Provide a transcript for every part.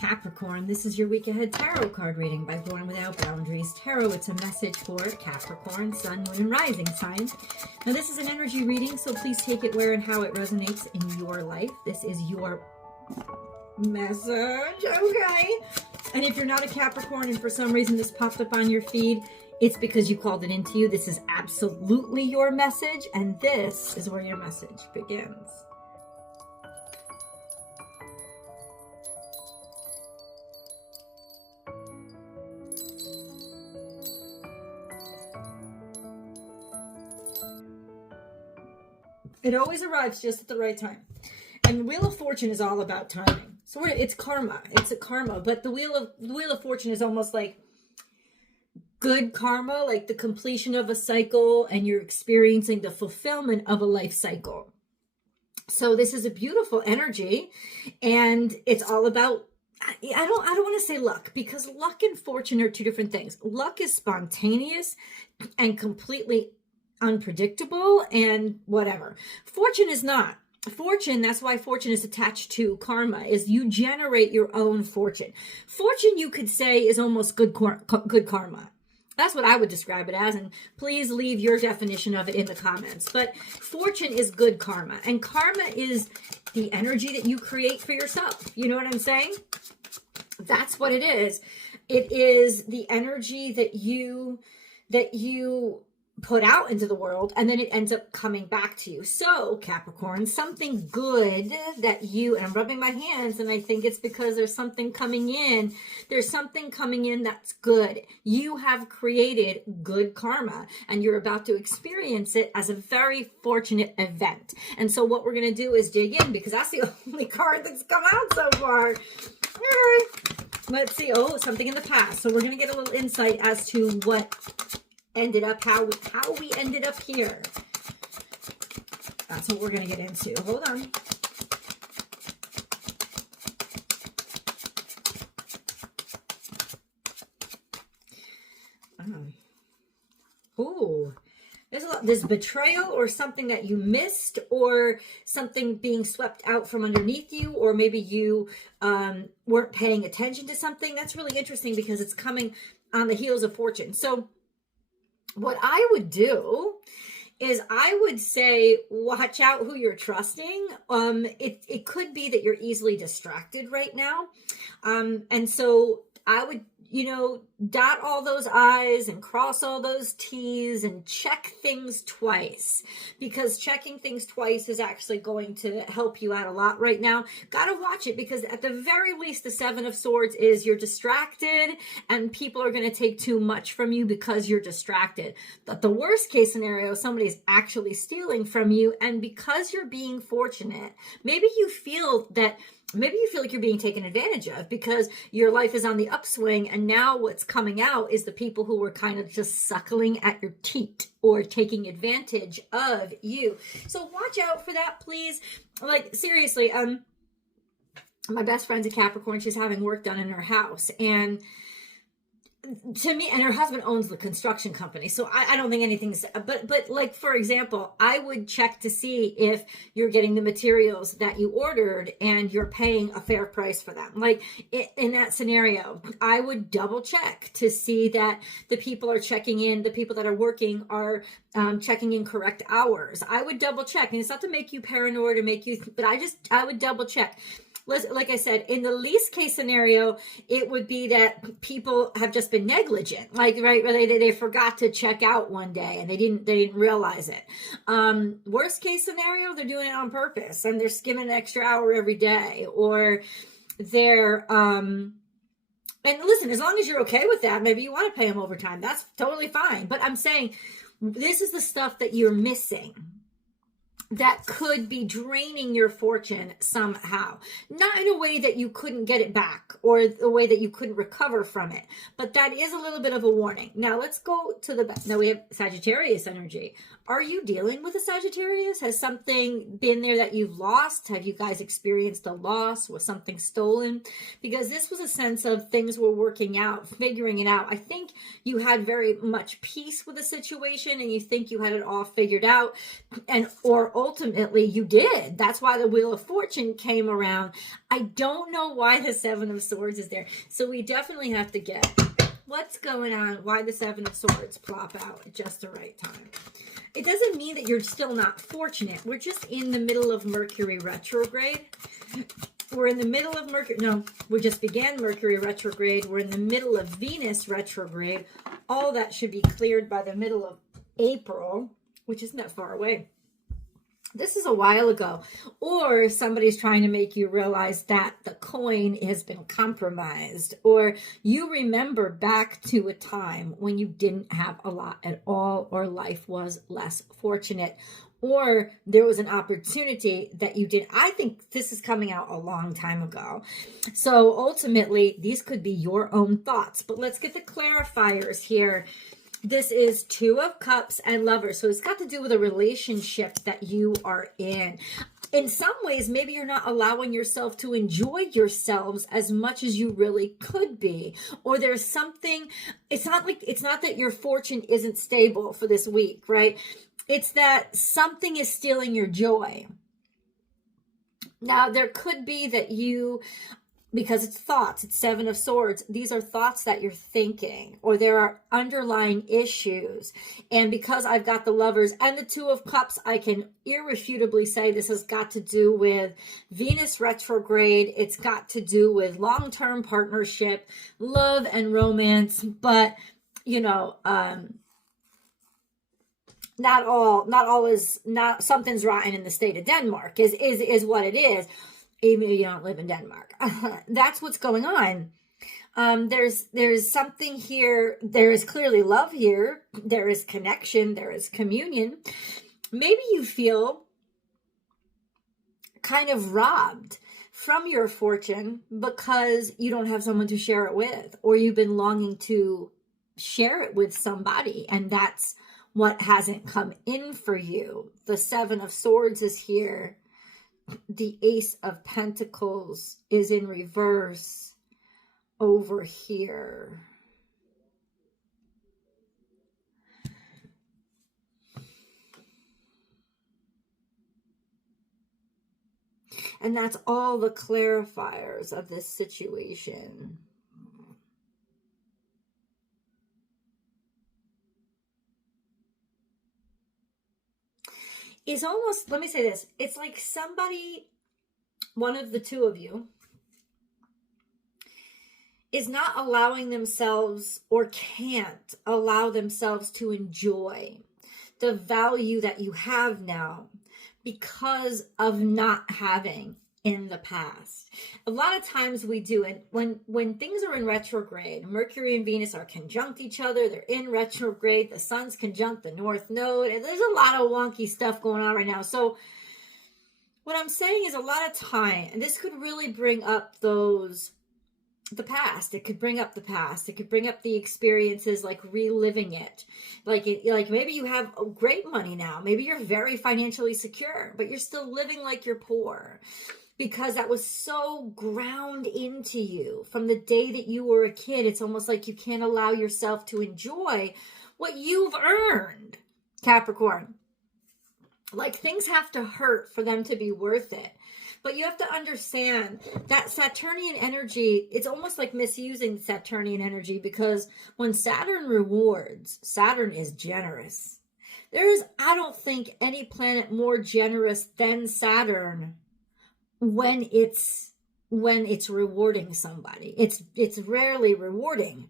Capricorn, this is your week ahead tarot card reading by Born Without Boundaries Tarot. It's a message for Capricorn, Sun, Moon, and Rising signs. Now, this is an energy reading, so please take it where and how it resonates in your life. This is your message, okay? And if you're not a Capricorn and for some reason this popped up on your feed, it's because you called it into you. This is absolutely your message, and this is where your message begins. It always arrives just at the right time. And the Wheel of Fortune is all about timing. So it's karma. It's a karma. But the Wheel of Fortune is almost like good karma, like the completion of a cycle, and you're experiencing the fulfillment of a life cycle. So this is a beautiful energy, and it's all about, I don't want to say luck, because luck and fortune are two different things. Luck is spontaneous and completely unpredictable and whatever. Fortune is not. Fortune, that's why fortune is attached to karma, is you generate your own fortune. Fortune, you could say, is almost good karma. That's what I would describe it as, and please leave your definition of it in the comments. But fortune is good karma, and karma is the energy that you create for yourself. You know what I'm saying? That's what it is. It is the energy that you put out into the world, and then it ends up coming back to you. So Capricorn, something good that you, and I'm rubbing my hands, and I think it's because there's something coming in. There's something coming in that's good. You have created good karma, and you're about to experience it as a very fortunate event. And so what we're going to do is dig in, because that's the only card that's come out so far. All right. Let's see. Oh, something in the past. So we're going to get a little insight as to what ended up, how we ended up here. That's what we're going to get into. Hold on. Oh, there's betrayal, or something that you missed, or something being swept out from underneath you, or maybe you weren't paying attention to something. That's really interesting because it's coming on the heels of fortune. So what I would do is I would say, watch out who you're trusting. It could be that you're easily distracted right now. And so I would, dot all those I's and cross all those T's and check things twice, because checking things twice is actually going to help you out a lot right now. Got to watch it, because at the very least, the Seven of Swords is you're distracted and people are going to take too much from you because you're distracted. But the worst case scenario, somebody's actually stealing from you, and because you're being fortunate, maybe you feel like you're being taken advantage of because your life is on the upswing, and now what's coming out is the people who were kind of just suckling at your teat or taking advantage of you. So watch out for that, please. Like, seriously, my best friend's a Capricorn. She's having work done in her house, and to me, and her husband owns the construction company, so I don't think anything's, but like, for example, I would check to see if you're getting the materials that you ordered and you're paying a fair price for them. Like, in that scenario, I would double check to see that the people are checking in, the people that are working are checking in correct hours. I would double check, and it's not to make you paranoid or make you, but I would double check. Like I said, in the least case scenario, it would be that people have just been negligent. Like, right, they forgot to check out one day and they didn't realize it. Worst case scenario, they're doing it on purpose and they're skimming an extra hour every day, or they're and listen, as long as you're okay with that, maybe you want to pay them overtime. That's totally fine. But I'm saying this is the stuff that you're missing that could be draining your fortune somehow. Not in a way that you couldn't get it back or a way that you couldn't recover from it, but that is a little bit of a warning. Now let's go to the back. Now we have Sagittarius energy. Are you dealing with a Sagittarius? Has something been there that you've lost? Have you guys experienced a loss? Was something stolen? Because this was a sense of things were working out, figuring it out. I think you had very much peace with the situation and you think you had it all figured out, and or ultimately you did. That's why the Wheel of Fortune came around. I don't know why the Seven of Swords is there. So we definitely have to get what's going on, why the Seven of Swords plop out at just the right time. It doesn't mean that you're still not fortunate. We're just in the middle of Mercury retrograde. We're in the middle of Mercury. No, we just began Mercury retrograde. We're in the middle of Venus retrograde. All that should be cleared by the middle of April, which isn't that far away. This is a while ago. Or somebody's trying to make you realize that the coin has been compromised. Or you remember back to a time when you didn't have a lot at all, or life was less fortunate. Or there was an opportunity that you did. I think this is coming out a long time ago. So ultimately, these could be your own thoughts. But let's get the clarifiers here. This is Two of Cups and Lovers. So it's got to do with a relationship that you are in. In some ways, maybe you're not allowing yourself to enjoy yourselves as much as you really could be. Or there's something, it's not that your fortune isn't stable for this week, right? It's that something is stealing your joy. Now, there could be that you, because it's thoughts, it's Seven of Swords, these are thoughts that you're thinking, or there are underlying issues. And because I've got the Lovers and the Two of Cups, I can irrefutably say this has got to do with Venus retrograde. It's got to do with long-term partnership, love and romance, but, you know, not something's rotten in the state of Denmark is what it is. Even if you don't live in Denmark, that's what's going on. There's something here. There is clearly love here. There is connection. There is communion. Maybe you feel kind of robbed from your fortune because you don't have someone to share it with, or you've been longing to share it with somebody, and that's what hasn't come in for you. The Seven of Swords is here. The Ace of Pentacles is in reverse over here. And that's all the clarifiers of this situation. Is almost, let me say this, it's like somebody, one of the two of you, is not allowing themselves or can't allow themselves to enjoy the value that you have now because of not having in the past. A lot of times we do, and when things are in retrograde, Mercury and Venus are conjunct each other, they're in retrograde, the sun's conjunct the North Node, and there's a lot of wonky stuff going on right now. So what I'm saying is a lot of time, and this could really bring up the past. It could bring up the past. It could bring up the experiences, like reliving it. Like maybe you have great money now. Maybe you're very financially secure, but you're still living like you're poor because that was so ground into you from the day that you were a kid. It's almost like you can't allow yourself to enjoy what you've earned, Capricorn. Like things have to hurt for them to be worth it. But you have to understand that Saturnian energy, it's almost like misusing Saturnian energy, because when Saturn rewards, Saturn is generous. There's, I don't think, any planet more generous than Saturn when it's rewarding somebody. It's rarely rewarding.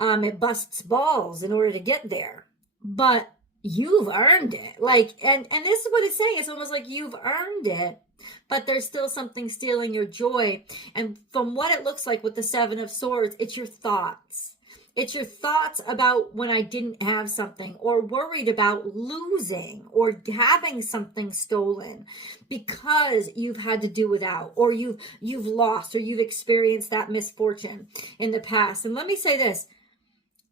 It busts balls in order to get there. But you've earned it. Like, and this is what it's saying. It's almost like you've earned it, but there's still something stealing your joy. And from what it looks like with the Seven of Swords, it's your thoughts. It's your thoughts about when I didn't have something, or worried about losing or having something stolen because you've had to do without, or you've lost, or you've experienced that misfortune in the past. And let me say this.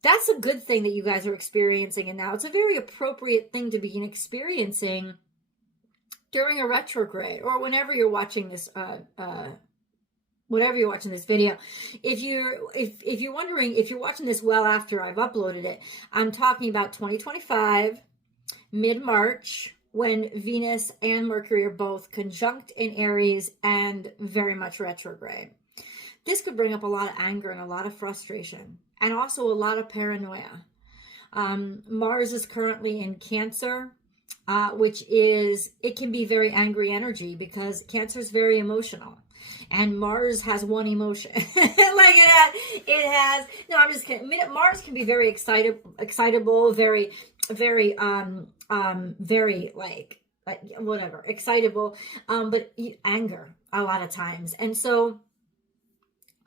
That's a good thing that you guys are experiencing. And now it's a very appropriate thing to be experiencing during a retrograde, or whenever you're watching this, whatever you're watching this video. If you're wondering, if you're watching this well after I've uploaded it, I'm talking about 2025, mid-March, when Venus and Mercury are both conjunct in Aries and very much retrograde. This could bring up a lot of anger and a lot of frustration, and also a lot of paranoia. Mars is currently in Cancer, which is, it can be very angry energy because Cancer is very emotional. And Mars has one emotion. Like it has, no, I'm just kidding. Mars can be very excitable, very, very, very like whatever, excitable, but anger a lot of times. And so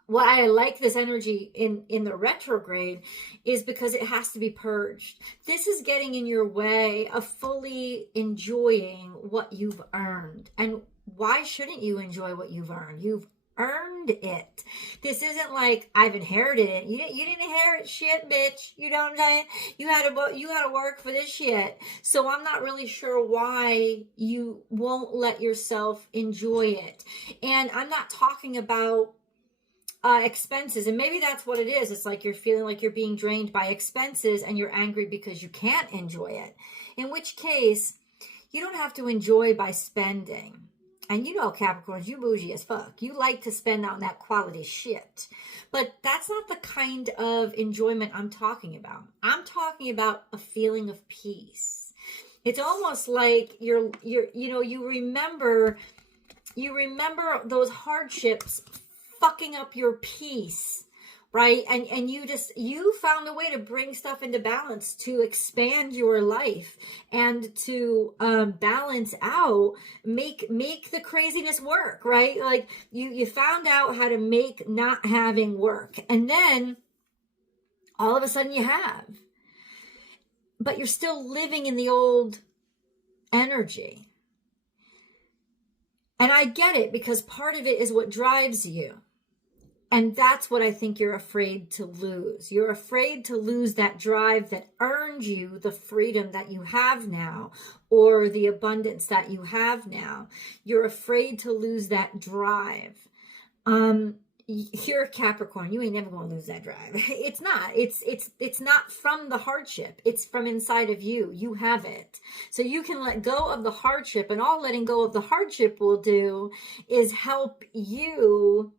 why I like this energy in the retrograde is because it has to be purged. This is getting in your way of fully enjoying what you've earned. And why shouldn't you enjoy what you've earned? You've earned it. This isn't like I've inherited it. You didn't inherit shit, bitch. You know what I'm saying? You had to work for this shit. So I'm not really sure why you won't let yourself enjoy it. And I'm not talking about expenses, and maybe that's what it is. It's like you're feeling like you're being drained by expenses and you're angry because you can't enjoy it, in which case you don't have to enjoy by spending. And you know, Capricorns, you bougie as fuck. You like to spend on that quality shit, but that's not the kind of enjoyment I'm talking about. I'm talking about a feeling of peace. It's almost like you remember those hardships fucking up your peace, right? And you found a way to bring stuff into balance, to expand your life and to balance out, make the craziness work, right? Like you found out how to make not having work, and then all of a sudden you have, but you're still living in the old energy. And I get it, because part of it is what drives you. And that's what I think you're afraid to lose. You're afraid to lose that drive that earned you the freedom that you have now, or the abundance that you have now. You're afraid to lose that drive. You're Capricorn. You ain't never going to lose that drive. It's not. It's not from the hardship. It's from inside of you. You have it. So you can let go of the hardship, and all letting go of the hardship will do is help you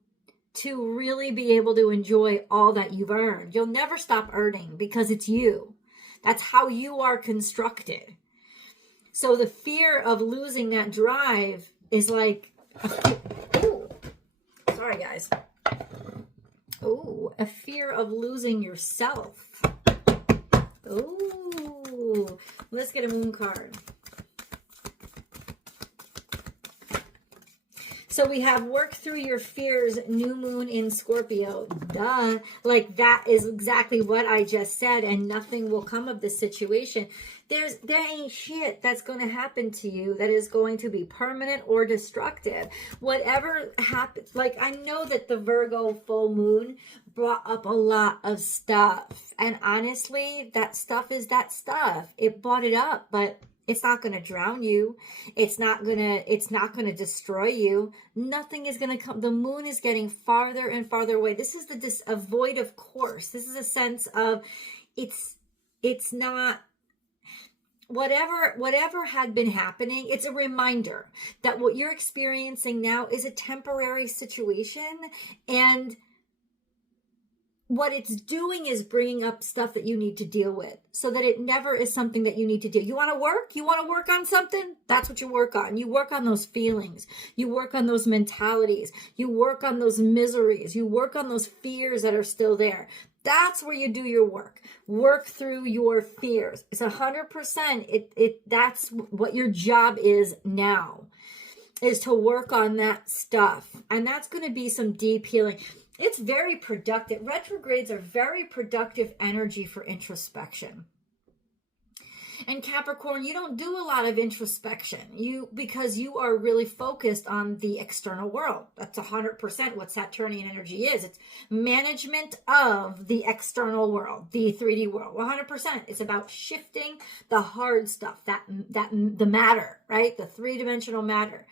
to really be able to enjoy all that you've earned. You'll never stop earning because it's you. That's how you are constructed. So the fear of losing that drive is like, ooh, sorry guys. Ooh, a fear of losing yourself. Ooh, let's get a moon card. So we have work through your fears, new moon in Scorpio. Duh. Like that is exactly what I just said, and nothing will come of this situation. There ain't shit that's going to happen to you that is going to be permanent or destructive. Whatever happens, like I know that the Virgo full moon brought up a lot of stuff. And honestly, that stuff is that stuff. It brought it up, but it's not going to drown you. It's not going to destroy you. Nothing is going to come. The moon is getting farther and farther away. This is a void of course. This is a sense of it's not whatever had been happening. It's a reminder that what you're experiencing now is a temporary situation, and what it's doing is bringing up stuff that you need to deal with, so that it never is something that you need to do. You want to work? You want to work on something? That's what you work on. You work on those feelings. You work on those mentalities. You work on those miseries. You work on those fears that are still there. That's where you do your work. Work through your fears. It's 100%. That's what your job is now, is to work on that stuff. And that's going to be some deep healing. It's very productive. Retrogrades are very productive energy for introspection. And Capricorn, you don't do a lot of introspection. Because you are really focused on the external world. That's 100% what Saturnian energy is. It's management of the external world, the 3D world. 100%. It's about shifting the hard stuff, the matter, right? The three-dimensional matter.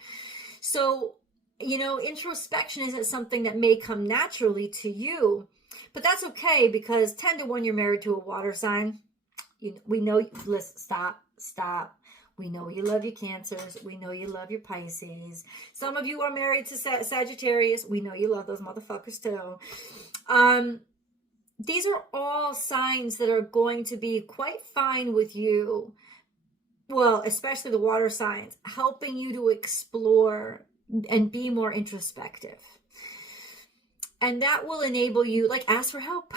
So, introspection isn't something that may come naturally to you, but that's okay, because 10 to 1 you're married to a water sign. We know, listen, stop. We know you love your Cancers. We know you love your Pisces. Some of you are married to Sagittarius. We know you love those motherfuckers too. These are all signs that are going to be quite fine with you. Well, especially the water signs, helping you to explore and be more introspective. And that will enable you, like, ask for help.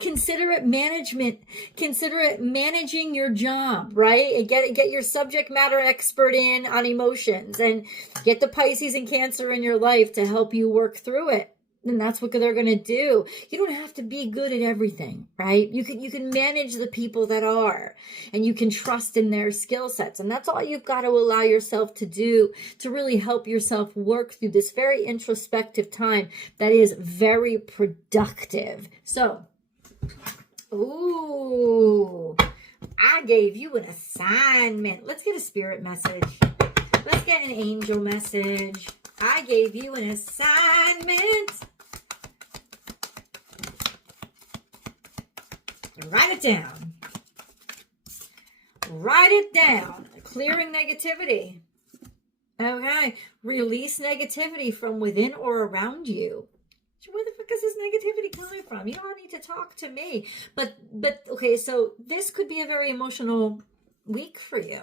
Consider it management. Consider it managing your job, right? And get your subject matter expert in on emotions, and get the Pisces and Cancer in your life to help you work through it. And that's what they're going to do. You don't have to be good at everything, right? You can manage the people that are, and you can trust in their skill sets. And that's all you've got to allow yourself to do to really help yourself work through this very introspective time that is very productive. So, ooh, I gave you an assignment. Let's get a spirit message. Let's get an angel message. I gave you an assignment. Write it down. Write it down. Clearing negativity. Okay. Release negativity from within or around you. Where the fuck is this negativity coming from? You don't need to talk to me. But okay, so this could be a very emotional week for you.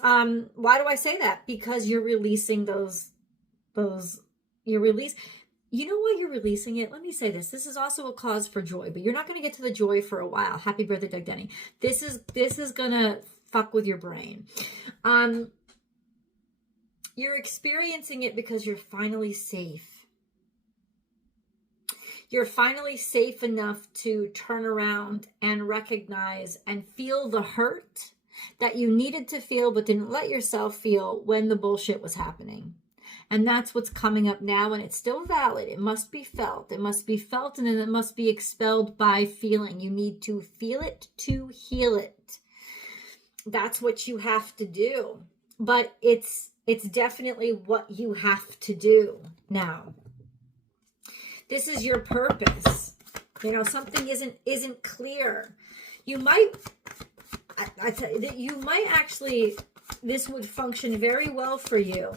Why do I say that? Because you're releasing you know why you're releasing it? Let me say this. This is also a cause for joy, but you're not going to get to the joy for a while. Happy birthday, Doug Denny. This is going to fuck with your brain. You're experiencing it because you're finally safe. You're finally safe enough to turn around and recognize and feel the hurt that you needed to feel but didn't let yourself feel when the bullshit was happening. And that's what's coming up now, and it's still valid. It must be felt. It must be felt, and then it must be expelled by feeling. You need to feel it to heal it. That's what you have to do. But it's definitely what you have to do now. This is your purpose. Something isn't clear. You might, I tell you that you might actually, this would function very well for you.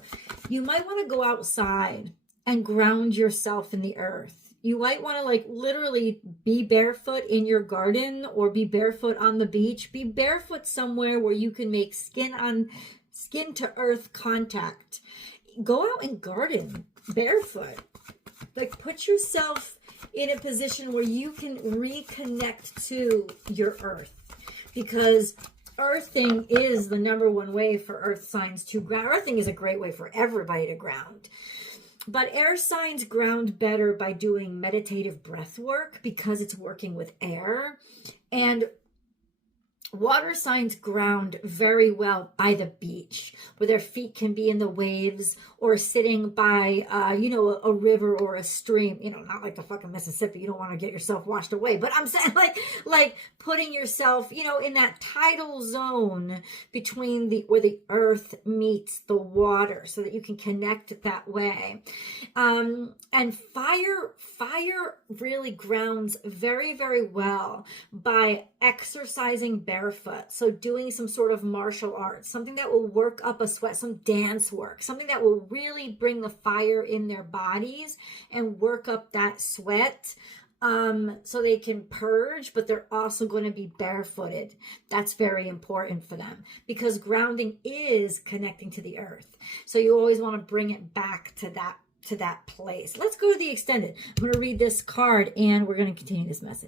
You might want to go outside and ground yourself in the earth. You might want to literally be barefoot in your garden, or be barefoot on the beach. Be barefoot somewhere where you can make skin to earth contact. Go out and garden barefoot. Put yourself in a position where you can reconnect to your earth, because earthing is the number one way for earth signs to ground. Earthing is a great way for everybody to ground. But air signs ground better by doing meditative breath work, because it's working with air. And water signs ground very well by the beach, where their feet can be in the waves, or sitting by, a river or a stream. Not like the fucking Mississippi. You don't want to get yourself washed away. But I'm saying like putting yourself, in that tidal zone between where the earth meets the water, so that you can connect that way. And fire really grounds very, very well by exercising barefoot. So doing some sort of martial arts, something that will work up a sweat, some dance work, something that will really bring the fire in their bodies and work up that sweat, so they can purge, but they're also going to be barefooted. That's very important for them, because grounding is connecting to the earth. So you always want to bring it back to that place. Let's go to the extended. I'm going to read this card, and we're going to continue this message.